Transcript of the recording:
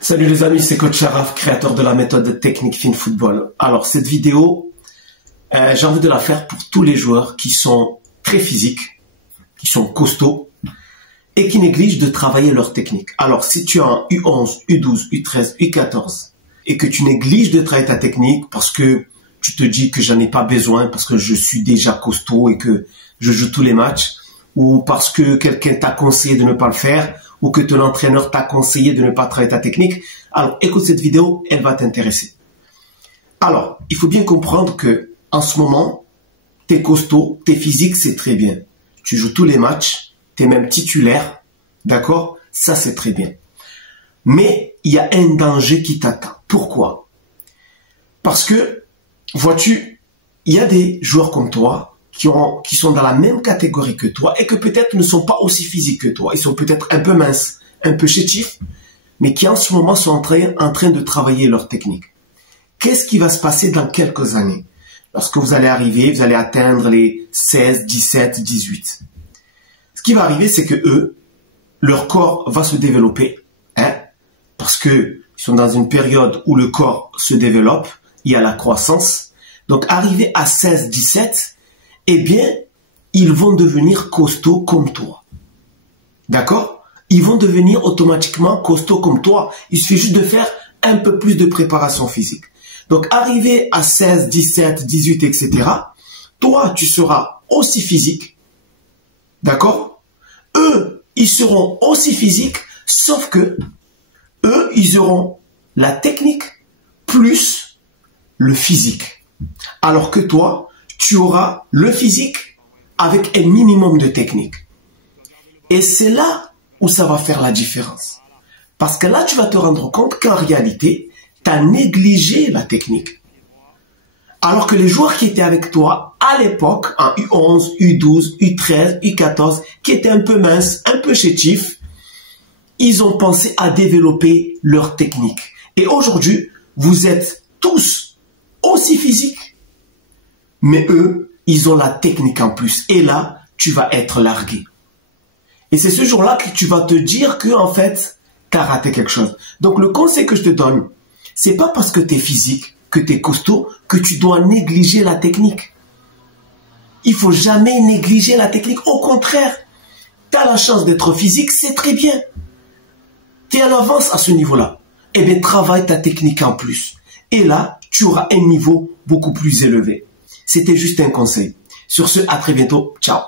Salut les amis, c'est Coach Sharaf, créateur de la méthode technique Fin Football. Alors cette vidéo, j'ai envie de la faire pour tous les joueurs qui sont très physiques, qui sont costauds et qui négligent de travailler leur technique. Alors si tu as un U11, U12, U13, U14 et que tu négliges de travailler ta technique parce que tu te dis que j'en ai pas besoin, parce que je suis déjà costaud et que je joue tous les matchs, ou parce que quelqu'un t'a conseillé de ne pas le faire, ou que ton entraîneur t'a conseillé de ne pas travailler ta technique, alors écoute cette vidéo, elle va t'intéresser. Alors, il faut bien comprendre que en ce moment, t'es costaud, t'es physique, c'est très bien. Tu joues tous les matchs, t'es même titulaire, d'accord? Ça, c'est très bien. Mais il y a un danger qui t'attend. Pourquoi? Parce que, vois-tu, il y a des joueurs comme toi qui sont dans la même catégorie que toi et que peut-être ne sont pas aussi physiques que toi. Ils sont peut-être un peu minces, un peu chétifs, mais qui en ce moment sont en train de travailler leur technique. Qu'est-ce qui va se passer dans quelques années? Lorsque vous allez arriver, vous allez atteindre les 16, 17, 18. Ce qui va arriver, c'est que eux, leur corps va se développer, parce que ils sont dans une période où le corps se développe, il y a la croissance. Donc, arrivé à 16, 17, eh bien, ils vont devenir costauds comme toi. D'accord? Ils vont devenir automatiquement costauds comme toi. Il suffit juste de faire un peu plus de préparation physique. Donc, arrivé à 16, 17, 18, etc., toi, tu seras aussi physique. D'accord? Eux, ils seront aussi physiques, sauf que eux, ils auront la technique plus le physique. Alors que toi, tu auras le physique avec un minimum de technique. Et c'est là où ça va faire la différence. Parce que là, tu vas te rendre compte qu'en réalité, tu as négligé la technique. Alors que les joueurs qui étaient avec toi à l'époque, en U11, U12, U13, U14, qui étaient un peu minces, un peu chétifs, ils ont pensé à développer leur technique. Et aujourd'hui, vous êtes tous aussi physiques. Mais eux, ils ont la technique en plus. Et là, tu vas être largué. Et c'est ce jour-là que tu vas te dire que, en fait, tu as raté quelque chose. Donc, le conseil que je te donne, c'est pas parce que tu es physique, que tu es costaud, que tu dois négliger la technique. Il faut jamais négliger la technique. Au contraire, tu as la chance d'être physique, c'est très bien. Tu es en avance à ce niveau-là. Eh bien, travaille ta technique en plus. Et là, tu auras un niveau beaucoup plus élevé. C'était juste un conseil. Sur ce, à très bientôt. Ciao.